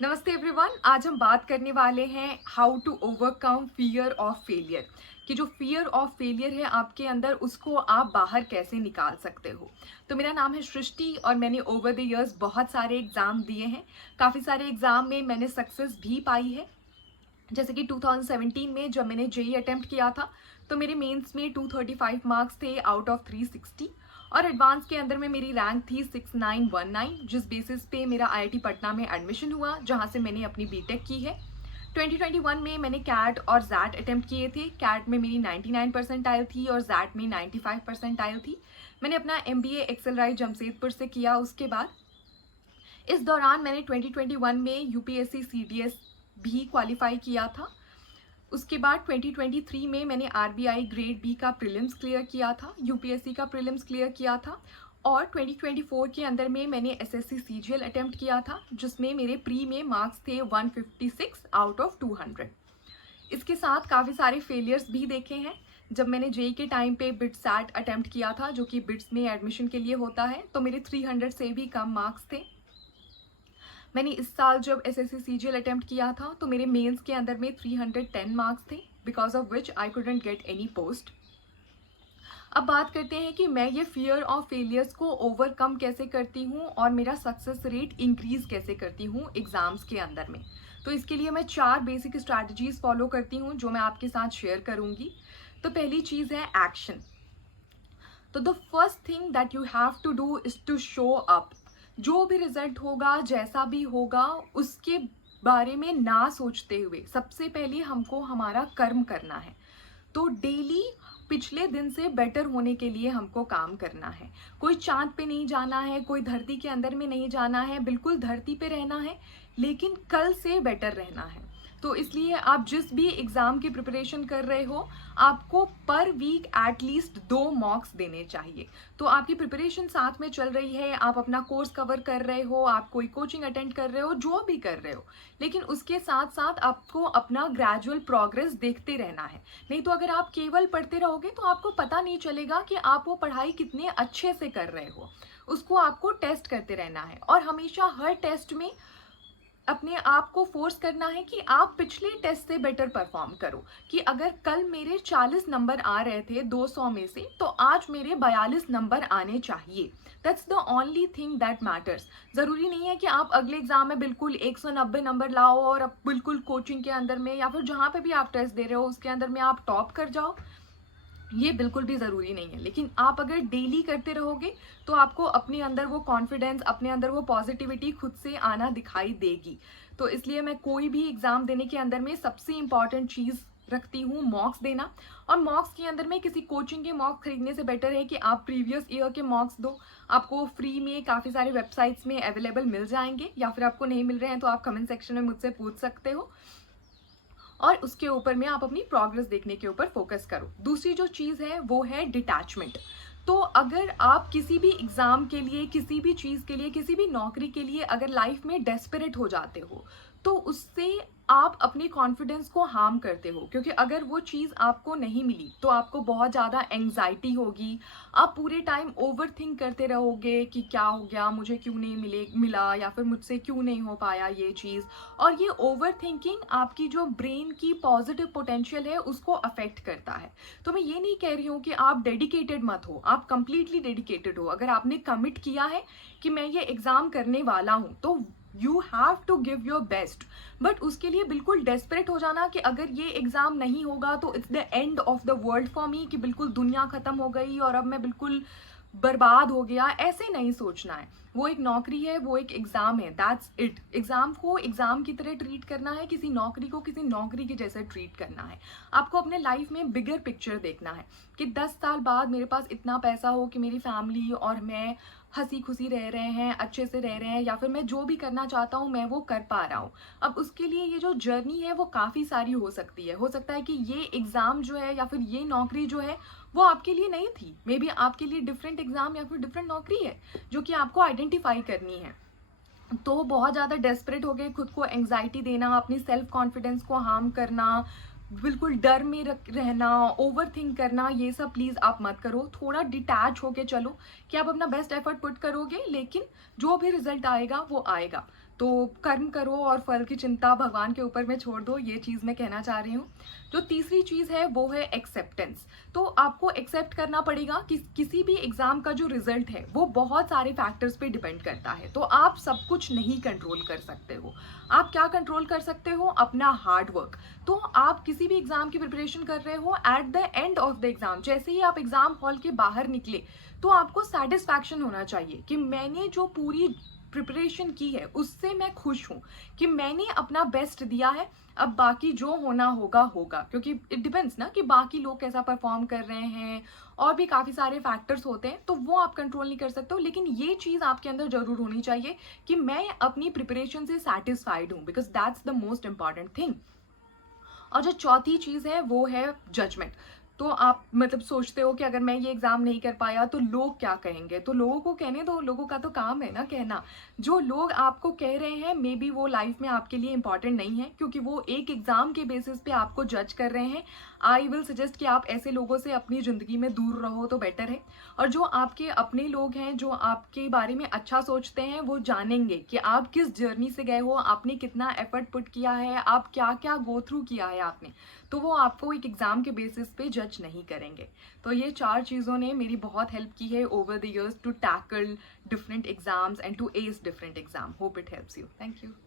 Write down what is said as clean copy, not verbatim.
नमस्ते एवरीवन। आज हम बात करने वाले हैं how to overcome fear of failure. कि जो फियर ऑफ फेलियर है आपके अंदर, उसको आप बाहर कैसे निकाल सकते हो। तो मेरा नाम है सृष्टि और मैंने ओवर द इयर्स बहुत सारे एग्ज़ाम दिए हैं। काफ़ी सारे एग्ज़ाम में मैंने सक्सेस भी पाई है। जैसे कि 2017 में जब मैंने जेई अटेम्प्ट किया था तो मेरे मेंस में 235 मार्क्स थे आउट ऑफ 360 और एडवांस के अंदर में मेरी रैंक थी 6919, जिस बेसिस पे मेरा आईआईटी पटना में एडमिशन हुआ जहां से मैंने अपनी बीटेक की है। 2021 में मैंने कैट और जैट अटेम्प्ट किए थे। कैट में मेरी 99 परसेंटाइल थी और जैट में 95 परसेंटाइल थी। मैंने अपना एमबीए एक्सेल राइट जमशेदपुर से किया। उसके बाद इस दौरान मैंने 2021 में यूपीएससी सीडीएस भी क्वालिफाई किया था। उसके बाद 2023 में मैंने आरबीआई ग्रेड बी का प्रीलिम्स क्लियर किया था, यूपीएससी का प्रीलिम्स क्लियर किया था और 2024 के अंदर में मैंने एसएससी सीजीएल अटेम्प्ट किया था जिसमें मेरे प्री में मार्क्स थे 156 आउट ऑफ 200। इसके साथ काफ़ी सारे फेलियर्स भी देखे हैं। जब मैंने जेई के टाइम पे बिट सैट अटेम्प्ट किया था, जो कि बिट्स में एडमिशन के लिए होता है, तो मेरे 300 से भी कम मार्क्स थे। मैंने इस साल जब एसएससी सीजीएल अटेम्प्ट किया था तो मेरे मेंस के अंदर में 310 मार्क्स थे, because of which I couldn't get any post. अब बात करते हैं कि मैं ये फियर ऑफ फेलियर्स को ओवरकम कैसे करती हूँ और मेरा सक्सेस रेट इंक्रीज कैसे करती हूँ एग्जाम्स के अंदर में। तो इसके लिए मैं 4 बेसिक स्ट्रैटेजीज फॉलो करती हूँ जो मैं आपके साथ शेयर करूँगी। तो पहली चीज़ है एक्शन। तो the first thing that you have to do is to show up. जो भी रिजल्ट होगा, जैसा भी होगा, उसके बारे में ना सोचते हुए सबसे पहले हमको हमारा कर्म करना है। तो डेली पिछले दिन से बेटर होने के लिए हमको काम करना है। कोई चांद पे नहीं जाना है, कोई धरती के अंदर में नहीं जाना है, बिल्कुल धरती पे रहना है, लेकिन कल से बेटर रहना है। तो इसलिए आप जिस भी एग्ज़ाम की प्रिपरेशन कर रहे हो, आपको पर वीक एटलीस्ट 2 मॉक्स देने चाहिए। तो आपकी प्रिपरेशन साथ में चल रही है, आप अपना कोर्स कवर कर रहे हो, आप कोई कोचिंग अटेंड कर रहे हो, जो भी कर रहे हो, लेकिन उसके साथ साथ आपको अपना ग्रेजुअल प्रोग्रेस देखते रहना है। नहीं तो अगर आप केवल पढ़ते रहोगे तो आपको पता नहीं चलेगा कि आप वो पढ़ाई कितने अच्छे से कर रहे हो। उसको आपको टेस्ट करते रहना है और हमेशा हर टेस्ट में अपने आप को फोर्स करना है कि आप पिछले टेस्ट से बेटर परफॉर्म करो। कि अगर कल मेरे 40 नंबर आ रहे थे 200 में से, तो आज मेरे 42 नंबर आने चाहिए। That's the only thing that matters. ज़रूरी नहीं है कि आप अगले एग्जाम में बिल्कुल 190 नंबर लाओ और अब बिल्कुल कोचिंग के अंदर में या फिर जहाँ पे भी आप टेस्ट दे रहे हो उसके अंदर में आप टॉप कर जाओ। ये बिल्कुल भी ज़रूरी नहीं है, लेकिन आप अगर डेली करते रहोगे तो आपको अपने अंदर वो कॉन्फिडेंस, अपने अंदर वो पॉजिटिविटी खुद से आना दिखाई देगी। तो इसलिए मैं कोई भी एग्ज़ाम देने के अंदर में सबसे इम्पॉर्टेंट चीज़ रखती हूँ मॉक्स देना। और मॉक्स के अंदर में किसी कोचिंग के मॉक्स खरीदने से बेटर है कि आप प्रीवियस ईयर के मॉक्स दो। आपको फ्री में काफ़ी सारे वेबसाइट्स में अवेलेबल मिल जाएंगे, या फिर आपको नहीं मिल रहे हैं तो आप कमेंट सेक्शन में मुझसे पूछ सकते हो और उसके ऊपर में आप अपनी प्रोग्रेस देखने के ऊपर फोकस करो। दूसरी जो चीज़ है वो है डिटैचमेंट। तो अगर आप किसी भी एग्ज़ाम के लिए, किसी भी चीज़ के लिए, किसी भी नौकरी के लिए अगर लाइफ में डेस्परेट हो जाते हो तो उससे आप अपने कॉन्फिडेंस को हार्म करते हो, क्योंकि अगर वो चीज़ आपको नहीं मिली तो आपको बहुत ज़्यादा एंग्जाइटी होगी। आप पूरे टाइम ओवर थिंक करते रहोगे कि क्या हो गया, मुझे क्यों नहीं मिला, या फिर मुझसे क्यों नहीं हो पाया ये चीज़। और ये ओवर थिंकिंग आपकी जो ब्रेन की पॉजिटिव पोटेंशियल है उसको अफेक्ट करता है। तो मैं ये नहीं कह रही हूँ कि आप डेडिकेटेड मत हो, आप कंप्लीटली डेडिकेटेड हो। अगर आपने कमिट किया है कि मैं ये एग्ज़ाम करने वाला हूँ तो you have to give your best. But उसके लिए बिल्कुल डेस्परेट हो जाना कि अगर ये एग्ज़ाम नहीं होगा तो it's the end of the world for me, कि बिल्कुल दुनिया ख़त्म हो गई और अब मैं बिल्कुल बर्बाद हो गया, ऐसे नहीं सोचना है। वो एक नौकरी है, वो एक एग्ज़ाम है, दैट्स इट। एग्ज़ाम को एग्ज़ाम की तरह ट्रीट करना है, किसी नौकरी को किसी नौकरी के जैसे ट्रीट करना है। आपको अपने लाइफ में बिगर पिक्चर देखना है कि 10 साल बाद मेरे पास इतना पैसा हो कि मेरी फैमिली और मैं हंसी खुशी रह रहे हैं, अच्छे से रह रहे हैं, या फिर मैं जो भी करना चाहता हूँ मैं वो कर पा रहा हूँ। अब उसके लिए ये जो जर्नी है वो काफ़ी सारी हो सकती है। हो सकता है कि ये एग्ज़ाम जो है या फिर ये नौकरी जो है वो आपके लिए नहीं थी, मे बी आपके लिए डिफरेंट एग्ज़ाम या फिर डिफरेंट नौकरी है जो कि आपको आइडेंटिफाई करनी है। तो बहुत ज़्यादा डेस्परेट हो गए, खुद को एंग्जाइटी देना, अपनी सेल्फ कॉन्फिडेंस को हार्म करना, बिल्कुल डर में रहना, ओवर थिंक करना, ये सब प्लीज़ आप मत करो। थोड़ा डिटैच होके चलो कि आप अपना बेस्ट एफर्ट पुट करोगे, लेकिन जो भी रिजल्ट आएगा वो आएगा। तो कर्म करो और फल की चिंता भगवान के ऊपर में छोड़ दो, ये चीज़ मैं कहना चाह रही हूँ। जो तीसरी चीज़ है वो है एक्सेप्टेंस। तो आपको एक्सेप्ट करना पड़ेगा कि किसी भी एग्ज़ाम का जो रिजल्ट है वो बहुत सारे फैक्टर्स पे डिपेंड करता है। तो आप सब कुछ नहीं कंट्रोल कर सकते हो। आप क्या कंट्रोल कर सकते हो? अपना हार्ड वर्क। तो आप किसी भी एग्ज़ाम की प्रिपरेशन कर रहे हो, at the end of the exam जैसे ही आप एग्ज़ाम हॉल के बाहर निकले तो आपको सेटिस्फैक्शन होना चाहिए कि मैंने जो पूरी प्रिपरेशन की है उससे मैं खुश हूँ, कि मैंने अपना बेस्ट दिया है। अब बाकी जो होना होगा होगा, क्योंकि इट डिपेंड्स ना कि बाकी लोग कैसा परफॉर्म कर रहे हैं, और भी काफ़ी सारे फैक्टर्स होते हैं, तो वो आप कंट्रोल नहीं कर सकते हो। लेकिन ये चीज़ आपके अंदर ज़रूर होनी चाहिए कि मैं अपनी प्रिपरेशन से सेटिस्फाइड हूँ, because that's the most important thing. और जो चौथी चीज़ है वो है जजमेंट। तो आप मतलब सोचते हो कि अगर मैं ये एग्ज़ाम नहीं कर पाया तो लोग क्या कहेंगे? तो लोगों को कहने दो, लोगों का तो काम है ना कहना। जो लोग आपको कह रहे हैं मे बी वो लाइफ में आपके लिए इंपॉर्टेंट नहीं है, क्योंकि वो एक एग्ज़ाम के बेसिस पे आपको जज कर रहे हैं। आई विल सजेस्ट कि आप ऐसे लोगों से अपनी ज़िंदगी में दूर रहो तो बेटर है। और जो आपके अपने लोग हैं, जो आपके बारे में अच्छा सोचते हैं, वो जानेंगे कि आप किस जर्नी से गए हो, आपने कितना एफर्ट पुट किया है, आप क्या क्या गो थ्रू किया है आपने। तो वो आपको एक एग्ज़ाम के बेसिस पे जज नहीं करेंगे। तो ये 4 चीज़ों ने मेरी बहुत हेल्प की है over the years to tackle different exams and to ace different exam. Hope it helps you. Thank you.